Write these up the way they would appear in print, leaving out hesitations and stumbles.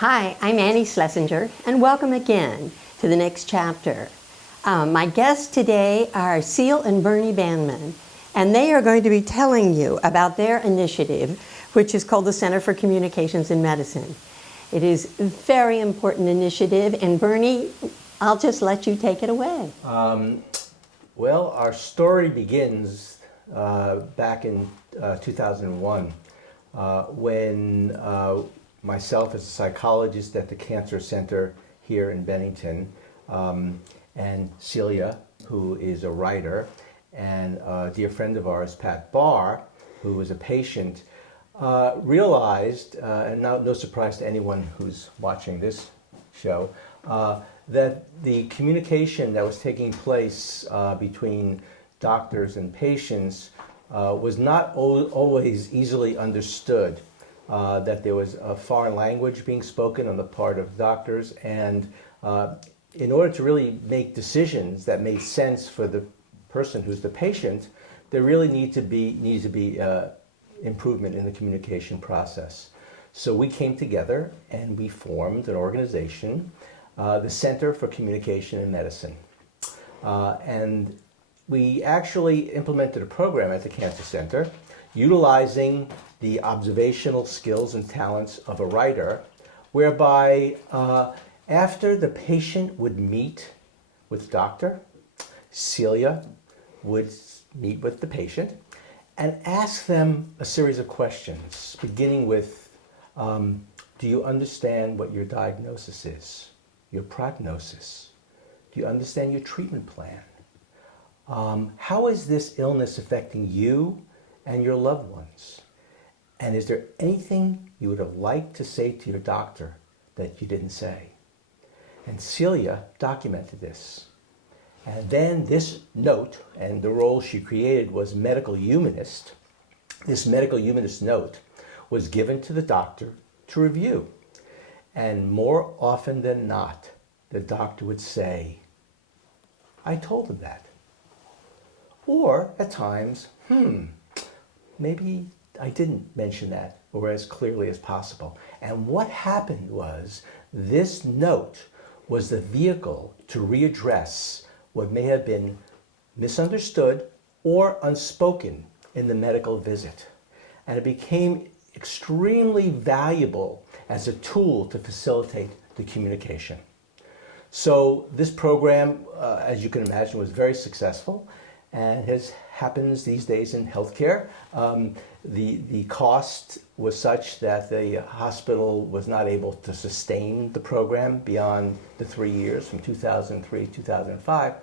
Hi, I'm Annie Schlesinger, and welcome again to the next chapter. My guests today are Celia and Bernie Bandman, and they are going to be telling you about their initiative, which is called the Center for Communications in Medicine. It is a very important initiative, and Bernie, I'll just let you take it away. Well, our story begins back in 2001 when myself as a psychologist at the Cancer Center here in Bennington, and Celia, who is a writer, and a dear friend of ours, Pat Barr, who was a patient, realized, and no surprise to anyone who's watching this show, that the communication that was taking place between doctors and patients was not always easily understood. That there was a foreign language being spoken on the part of doctors, and in order to really make decisions that made sense for the person who's the patient, there really needs to be improvement in the communication process. So we came together and we formed an organization, the Center for Communication in Medicine, and we actually implemented a program at the Cancer Center utilizing the observational skills and talents of a writer, whereby after the patient would meet with the doctor, Celia would meet with the patient and ask them a series of questions, beginning with, do you understand what your diagnosis is, your prognosis? Do you understand your treatment plan? How is this illness affecting you and your loved ones? And is there anything you would have liked to say to your doctor that you didn't say? And Celia documented this. And then this note, and the role she created was medical humanist, this medical humanist note was given to the doctor to review. And more often than not, the doctor would say, I told him that. Or at times, maybe I didn't mention that or as clearly as possible. And what happened was this note was the vehicle to readdress what may have been misunderstood or unspoken in the medical visit. And it became extremely valuable as a tool to facilitate the communication. So this program, as you can imagine, was very successful and happens these days in healthcare. The cost was such that the hospital was not able to sustain the program beyond the 3 years from 2003 to 2005.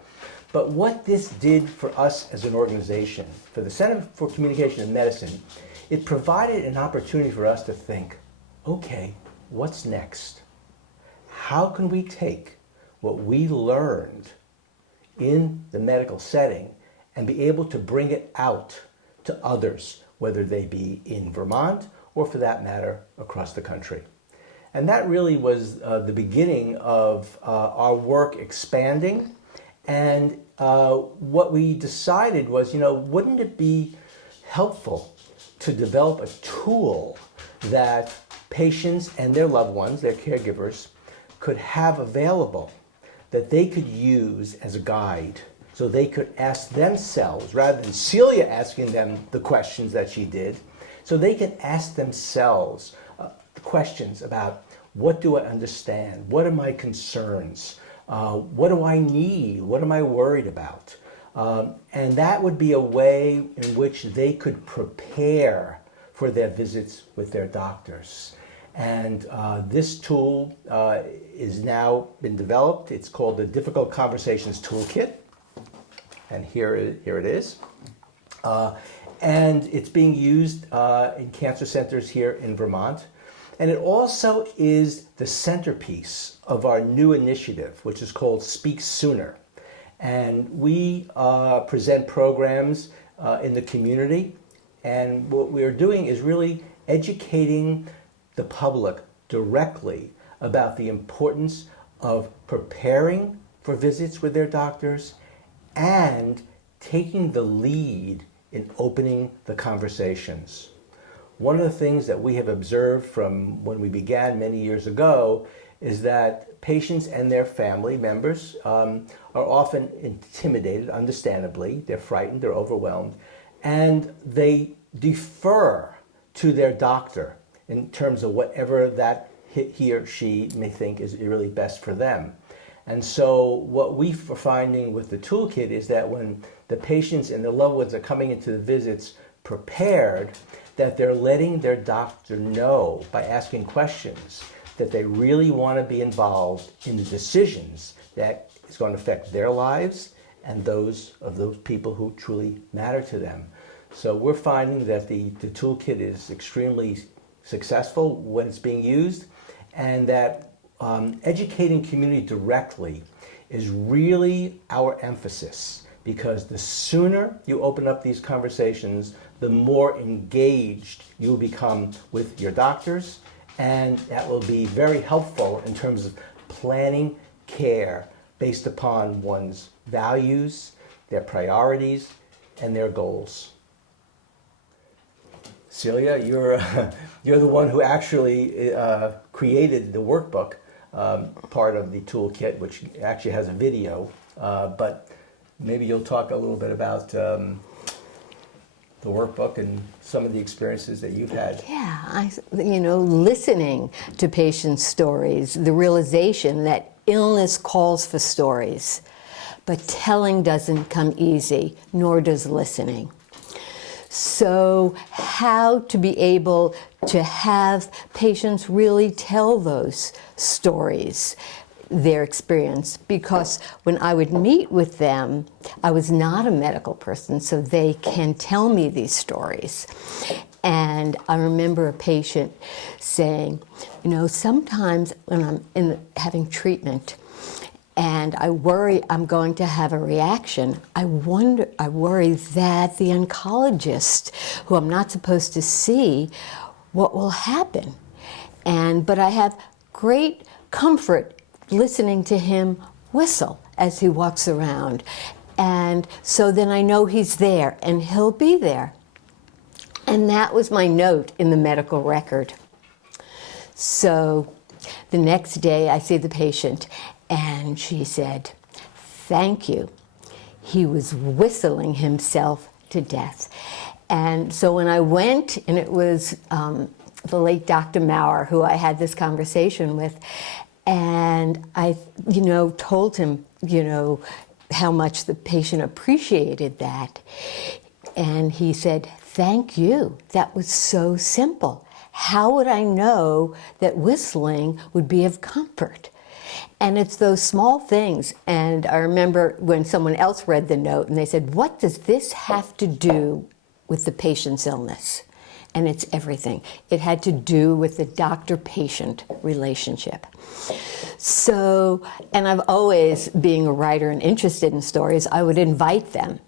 But what this did for us as an organization, for the Center for Communication in Medicine, it provided an opportunity for us to think, okay, what's next? How can we take what we learned in the medical setting and be able to bring it out to others, whether they be in Vermont or, for that matter, across the country. And that really was the beginning of our work expanding. And what we decided was, wouldn't it be helpful to develop a tool that patients and their loved ones, their caregivers, could have available that they could use as a guide? So they could ask themselves, rather than Celia asking them the questions that she did, so they could ask themselves questions about, what do I understand? What are my concerns? What do I need? What am I worried about? And that would be a way in which they could prepare for their visits with their doctors. And this tool is now been developed. It's called the Difficult Conversations Toolkit. And here it is. And it's being used in cancer centers here in Vermont. And it also is the centerpiece of our new initiative, which is called Speak Sooner. And we present programs in the community. And what we're doing is really educating the public directly about the importance of preparing for visits with their doctors and taking the lead in opening the conversations. one of the things that we have observed from when we began many years ago is that patients and their family members are often intimidated, understandably. They're frightened, they're overwhelmed, and they defer to their doctor in terms of whatever that he or she may think is really best for them. And so what we are finding with the toolkit is that when the patients and their loved ones are coming into the visits prepared, that they're letting their doctor know by asking questions that they really want to be involved in the decisions that is going to affect their lives and those of those people who truly matter to them. So we're finding that the toolkit is extremely successful when it's being used, and that educating community directly is really our emphasis, because the sooner you open up these conversations, the more engaged you will become with your doctors, and that will be very helpful in terms of planning care based upon one's values, their priorities, and their goals. Celia, you're the one who actually created the workbook, part of the toolkit, which actually has a video, but maybe you'll talk a little bit about the workbook and some of the experiences that you've had. Yeah, listening to patients' stories, the realization that illness calls for stories, but telling doesn't come easy, nor does listening. So how to be able to have patients really tell those stories, their experience, because when I would meet with them, I was not a medical person, so they can tell me these stories. And I remember a patient saying, sometimes when I'm having treatment and I worry I'm going to have a reaction, I worry that the oncologist, who I'm not supposed to see, what will happen. But I have great comfort listening to him whistle as he walks around. And so then I know he's there and he'll be there. And that was my note in the medical record. So the next day I see the patient and she said, "Thank you." He was whistling himself to death. And so when I went, and it was the late Dr. Maurer who I had this conversation with, and I, told him, how much the patient appreciated that. And he said, "Thank you. That was so simple. How would I know that whistling would be of comfort?" And it's those small things. And I remember when someone else read the note and they said, "What does this have to do with the patient's illness?" And it's everything. It had to do with the doctor-patient relationship. So, and I've always, being a writer and interested in stories, I would invite them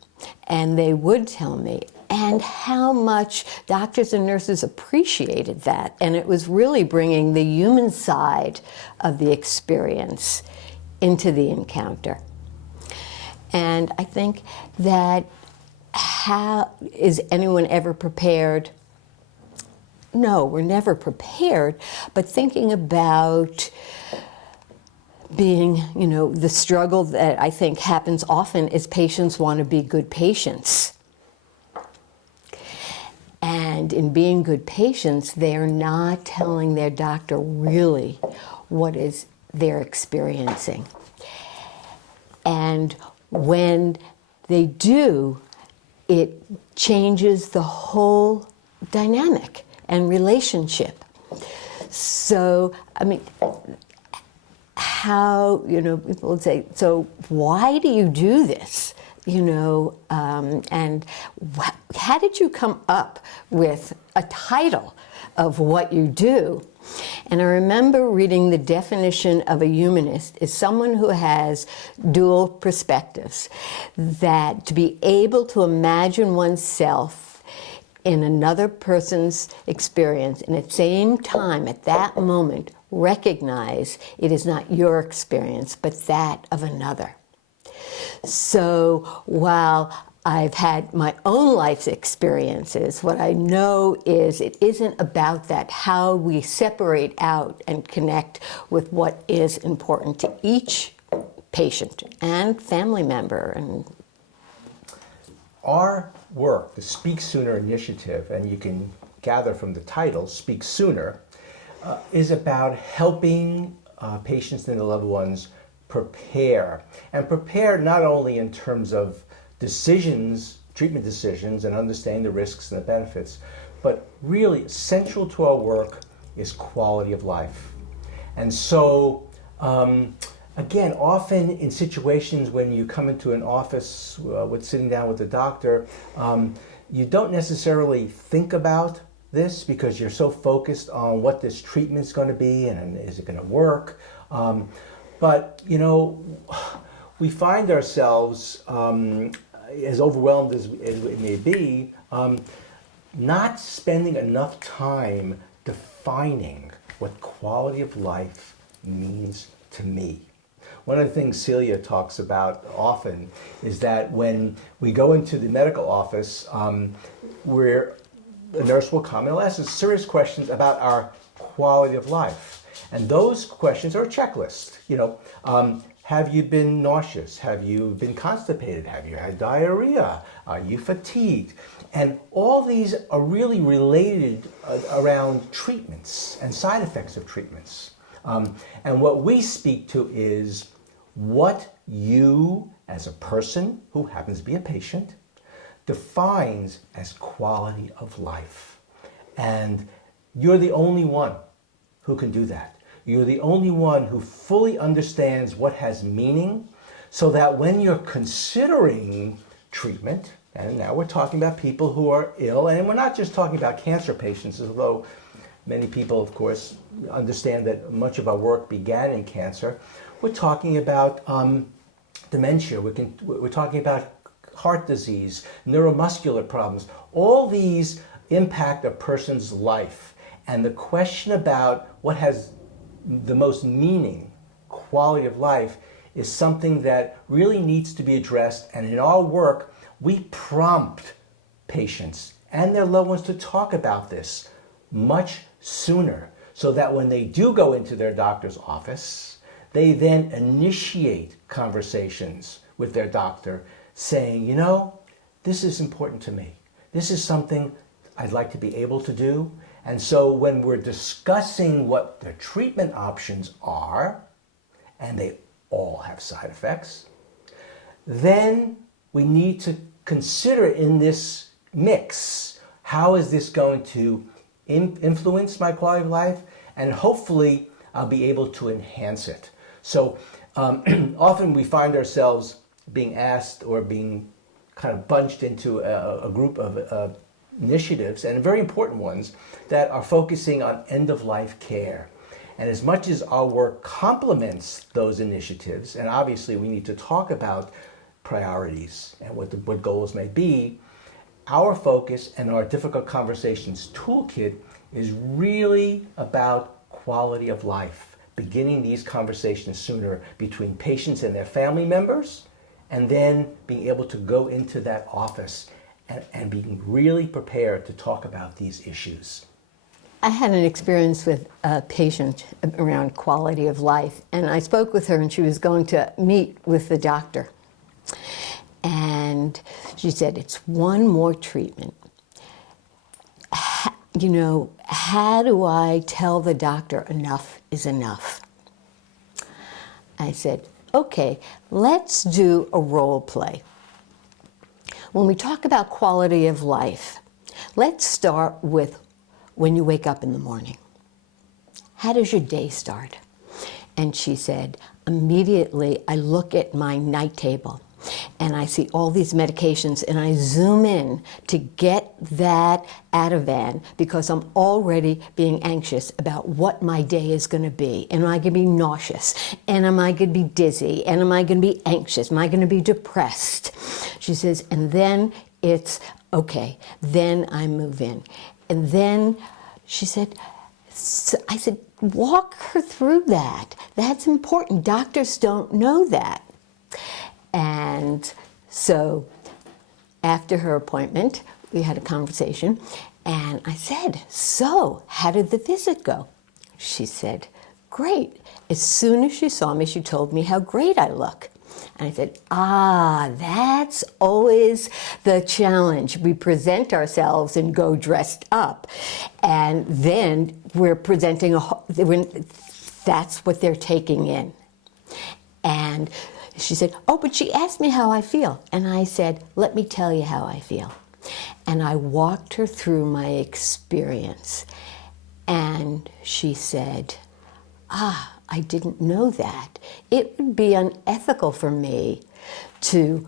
and they would tell me, and how much doctors and nurses appreciated that. And it was really bringing the human side of the experience into the encounter. And I think that, how is anyone ever prepared? No, we're never prepared, but thinking about being, the struggle that I think happens often is patients want to be good patients. And in being good patients, they're not telling their doctor really what is they're experiencing. And when they do, it changes the whole dynamic and relationship. So, how, people would say, "So why do you do this?" And how did you come up with a title of what you do? And I remember reading the definition of a humanist is someone who has dual perspectives, that to be able to imagine oneself in another person's experience and at the same time, at that moment, recognize it is not your experience, but that of another. So while I've had my own life experiences. What I know is it isn't about that, how we separate out and connect with what is important to each patient and family member. And our work, the Speak Sooner initiative, and you can gather from the title, Speak Sooner, is about helping patients and their loved ones prepare. And prepare not only in terms of decisions, treatment decisions, and understanding the risks and the benefits, but really central to our work is quality of life. And so, again, often in situations when you come into an office with sitting down with a doctor, you don't necessarily think about this because you're so focused on what this treatment's going to be and is it going to work. But, you know, we find ourselves, as overwhelmed as it may be, not spending enough time defining what quality of life means to me. One of the things Celia talks about often is that when we go into the medical office, where the nurse will come and will ask us serious questions about our quality of life. And those questions are a checklist. You know, have you been nauseous? Have you been constipated? Have you had diarrhea? Are you fatigued? And all these are really related around treatments and side effects of treatments. And what we speak to is what you, as a person who happens to be a patient, defines as quality of life. And you're the only one who can do that. You're the only one who fully understands what has meaning, so that when you're considering treatment, and now we're talking about people who are ill, and we're not just talking about cancer patients, although many people, of course, understand that much of our work began in cancer. We're talking about dementia, we're talking about heart disease, neuromuscular problems. All these impact a person's life. And the question about what has the most meaning, quality of life, is something that really needs to be addressed. And in our work, we prompt patients and their loved ones to talk about this much sooner, so that when they do go into their doctor's office, they then initiate conversations with their doctor saying, you know, this is important to me. This is something I'd like to be able to do. And so when we're discussing what the treatment options are, and they all have side effects, then we need to consider in this mix, how is this going to influence my quality of life? And hopefully I'll be able to enhance it. So often we find ourselves being asked or being kind of bunched into a group of initiatives, and very important ones, that are focusing on end-of-life care. And as much as our work complements those initiatives, and obviously we need to talk about priorities and what goals may be, our focus and our Difficult Conversations Toolkit is really about quality of life, beginning these conversations sooner between patients and their family members, and then being able to go into that office and being really prepared to talk about these issues. I had an experience with a patient around quality of life, and I spoke with her, and she was going to meet with the doctor. And she said, it's one more treatment. You know, how do I tell the doctor enough is enough? I said, okay, let's do a role play. When we talk about quality of life, let's start with when you wake up in the morning. How does your day start? And she said, immediately I look at my night table and I see all these medications and I zoom in to get that Ativan because I'm already being anxious about what my day is going to be. Am I going to be nauseous? And am I going to be dizzy? And am I going to be anxious? Am I going to be depressed? She says, and then it's okay. Then I move in. And then she said, I said, walk her through that. That's important. Doctors don't know that. And so after her appointment, we had a conversation, and I said, "So, how did the visit go?" She said, "Great." As soon as she saw me, she told me how great I look. And I said, that's always the challenge. We present ourselves and go dressed up, and then we're presenting that's what they're taking in. And she said, "Oh, but she asked me how I feel." And I said, "Let me tell you how I feel." And I walked her through my experience. And she said, I didn't know that. It would be unethical for me to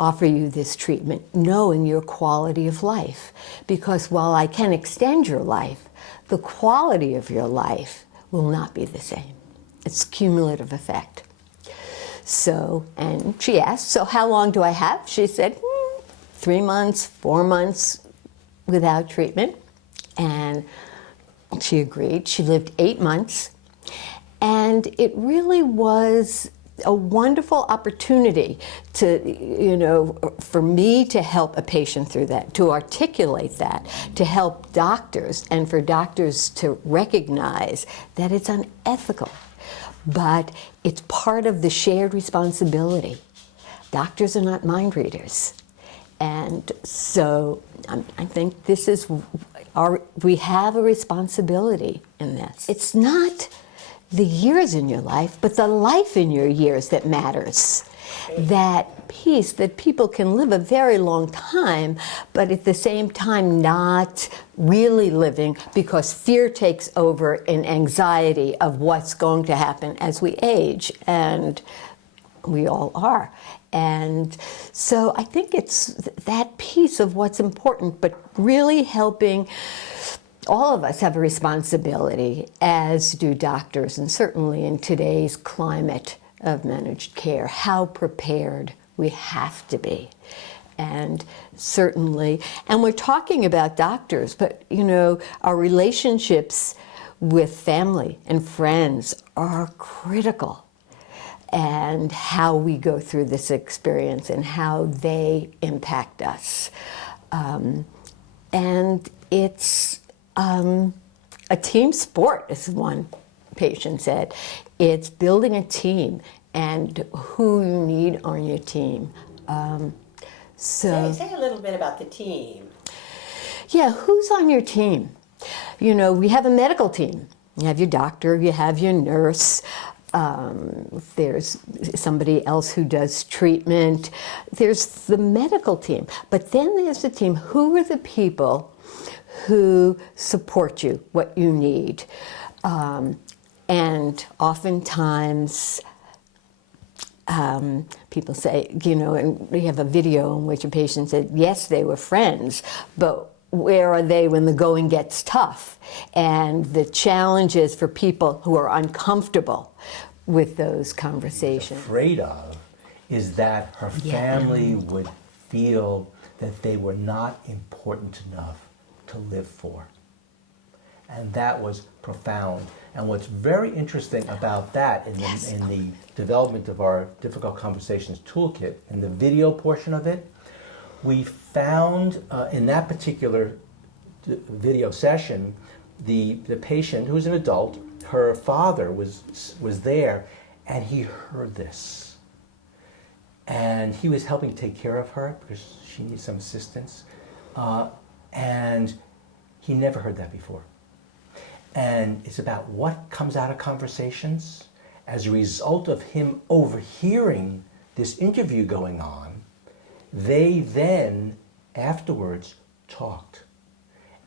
offer you this treatment knowing your quality of life. Because while I can extend your life, the quality of your life will not be the same. It's cumulative effect. So, and she asked, "So how long do I have?" She said, 3 months, 4 months without treatment. And she agreed. She lived 8 months. And it really was a wonderful opportunity for me to help a patient through that, to articulate that, to help doctors, and for doctors to recognize that it's unethical. But it's part of the shared responsibility. Doctors are not mind readers. And so I think we have a responsibility in this. It's not the years in your life, but the life in your years that matters. That piece that people can live a very long time, but at the same time not really living because fear takes over and anxiety of what's going to happen as we age, and we all are. And so I think it's that piece of what's important, but really helping. All of us have a responsibility, as do doctors, and certainly in today's climate of managed care, how prepared we have to be. And certainly, and we're talking about doctors, but our relationships with family and friends are critical, and how we go through this experience and how they impact us. And it's a team sport, as one patient said. It's building a team and who you need on your team. Say a little bit about the team. Yeah, who's on your team? We have a medical team. You have your doctor, you have your nurse, there's somebody else who does treatment. There's the medical team. But then there's the team. Who are the people who support you, what you need? And oftentimes people say, and we have a video in which a patient said, yes, they were friends, but where are they when the going gets tough? And the challenges for people who are uncomfortable with those conversations. Afraid of is that her family would feel that they were not important enough to live for. And that was profound. And what's very interesting about that in the development of our Difficult Conversations Toolkit, in the video portion of it, we found in that particular video session, the patient, who's an adult, her father was there, and he heard this. And he was helping take care of her because she needs some assistance. And he never heard that before. And it's about what comes out of conversations as a result of him overhearing this interview going on. They then, afterwards, talked.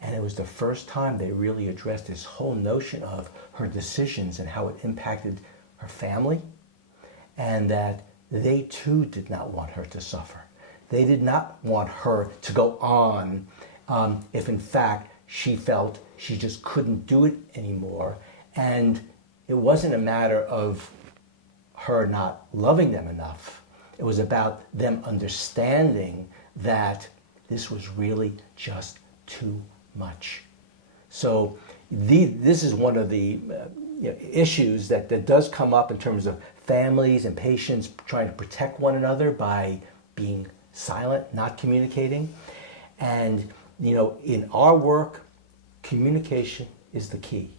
And it was the first time they really addressed this whole notion of her decisions and how it impacted her family, and that they too did not want her to suffer. They did not want her to go on if in fact she felt she just couldn't do it anymore. And it wasn't a matter of her not loving them enough. It was about them understanding that this was really just too much. So this is one of the issues that does come up in terms of families and patients trying to protect one another by being silent, not communicating. And, in our work, communication is the key.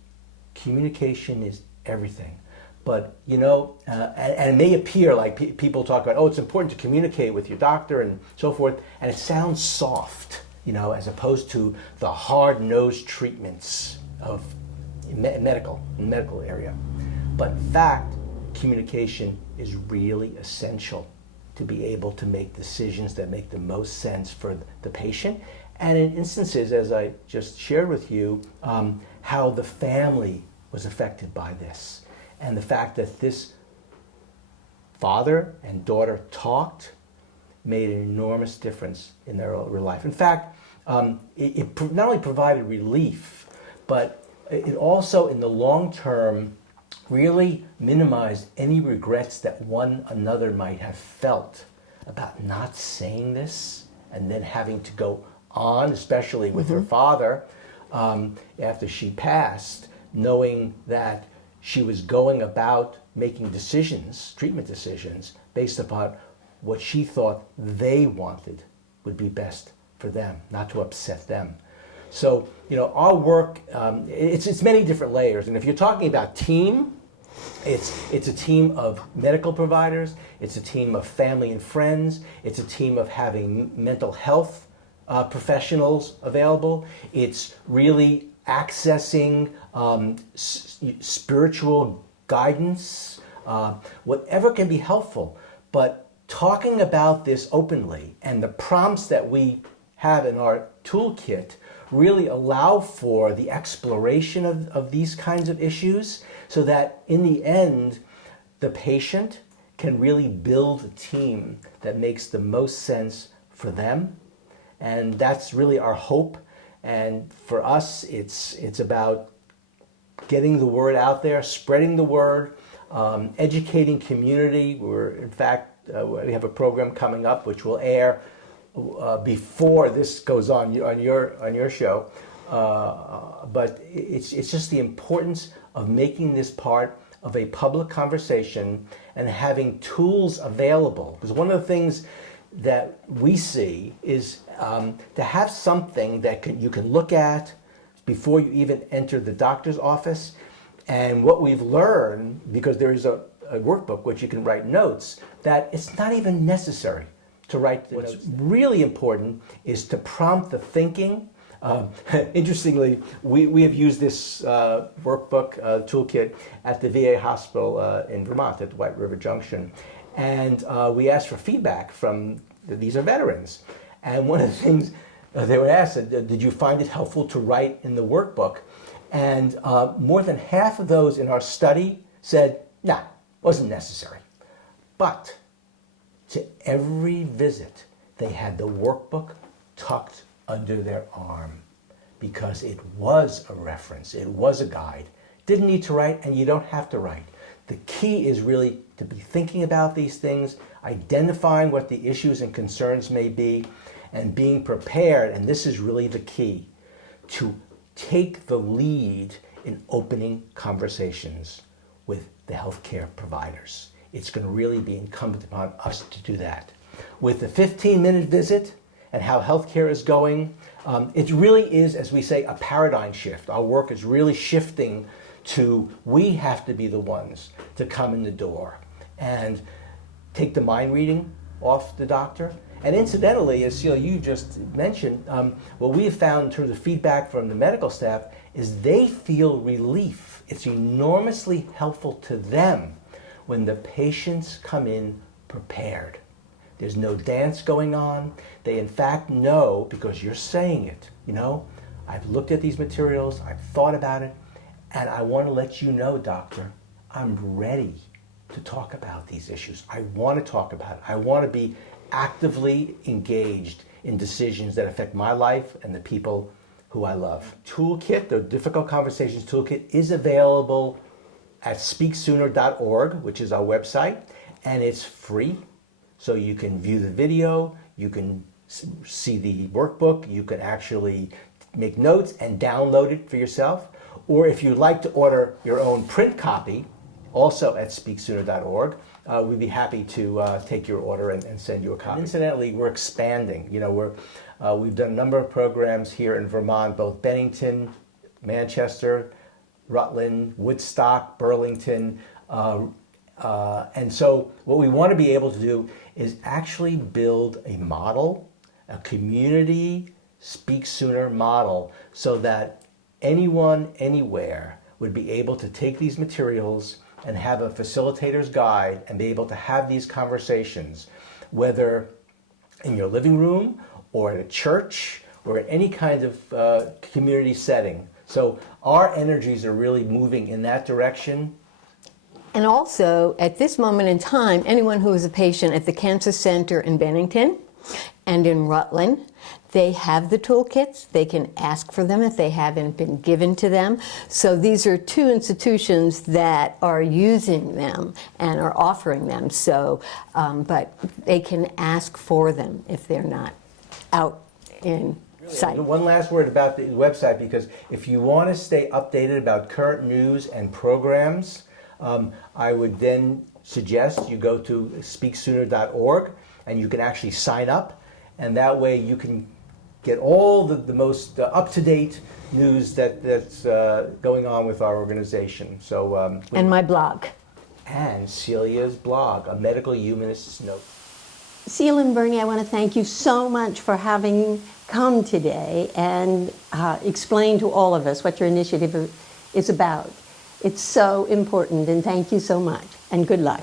Communication is everything. But, and it may appear like people talk about, it's important to communicate with your doctor and so forth, and it sounds soft, as opposed to the hard-nosed treatments of medical area. But in fact, communication is really essential to be able to make decisions that make the most sense for the patient. And in instances, as I just shared with you, how the family was affected by this. And the fact that this father and daughter talked made an enormous difference in their life. In fact, it not only provided relief, but it also, in the long term, really minimized any regrets that one another might have felt about not saying this and then having to go on, especially with her father, after she passed, knowing that she was going about making decisions, treatment decisions, based upon what she thought they wanted would be best for them, not to upset them. So, our work, it's many different layers. And if you're talking about team, it's a team of medical providers, it's a team of family and friends, it's a team of having mental health professionals available. It's really accessing spiritual guidance, whatever can be helpful. But talking about this openly and the prompts that we have in our toolkit really allow for the exploration of these kinds of issues, so that in the end, the patient can really build a team that makes the most sense for them. And that's really our hope. And for us, it's about getting the word out there, spreading the word, educating community. We have a program coming up which will air before this goes on your show. But it's just the importance of making this part of a public conversation and having tools available. Because one of the things that we see is to have something that you can look at before you even enter the doctor's office. And what we've learned, because there is a workbook which you can write notes, that it's not even necessary to write the notes. What's really important is to prompt the thinking. Interestingly, we have used this workbook toolkit at the VA hospital in Vermont at White River Junction. And we asked for feedback from, these are veterans. And one of the things they were asked, did you find it helpful to write in the workbook? And more than half of those in our study said, nah, wasn't necessary. But to every visit, they had the workbook tucked under their arm because it was a reference, it was a guide. Didn't need to write, and you don't have to write. The key is really to be thinking about these things, identifying what the issues and concerns may be, and being prepared, and this is really the key, to take the lead in opening conversations with the healthcare providers. It's going to really be incumbent upon us to do that. With the 15-minute visit and how healthcare is going, it really is, as we say, a paradigm shift. Our work is really shifting to, we have to be the ones to come in the door and take the mind reading off the doctor. And incidentally, as Celia, you just mentioned, what we have found in terms of feedback from the medical staff is they feel relief. It's enormously helpful to them when the patients come in prepared. There's no dance going on. They in fact know, because you're saying it, I've looked at these materials, I've thought about it, and I want to let you know, doctor, I'm ready to talk about these issues. I want to talk about it. I want to be actively engaged in decisions that affect my life and the people who I love. Toolkit, the Difficult Conversations Toolkit, is available at speaksooner.org, which is our website, and it's free. So you can view the video, you can see the workbook, you can actually make notes and download it for yourself. Or if you'd like to order your own print copy, also at speaksooner.org. We'd be happy to take your order and send you a copy. Incidentally, we're expanding. We've done a number of programs here in Vermont, both Bennington, Manchester, Rutland, Woodstock, Burlington. And so what we want to be able to do is actually build a model, a community Speak Sooner model, so that anyone, anywhere would be able to take these materials and have a facilitator's guide and be able to have these conversations, whether in your living room or at a church or in any kind of community setting. So our energies are really moving in that direction. And also, at this moment in time, anyone who is a patient at the Cancer Center in Bennington and in Rutland, they have the toolkits. They can ask for them if they haven't been given to them. So these are two institutions that are using them and are offering them. So, but they can ask for them if they're not out in sight. One last word about the website, because if you want to stay updated about current news and programs, I would then suggest you go to speaksooner.org and you can actually sign up, and that way you can get all the most up-to-date news that's going on with our organization. So and my blog. And Celia's blog, A Medical Humanist's Note. Celia and Bernie, I want to thank you so much for having come today and explain to all of us what your initiative is about. It's so important, and thank you so much, and good luck.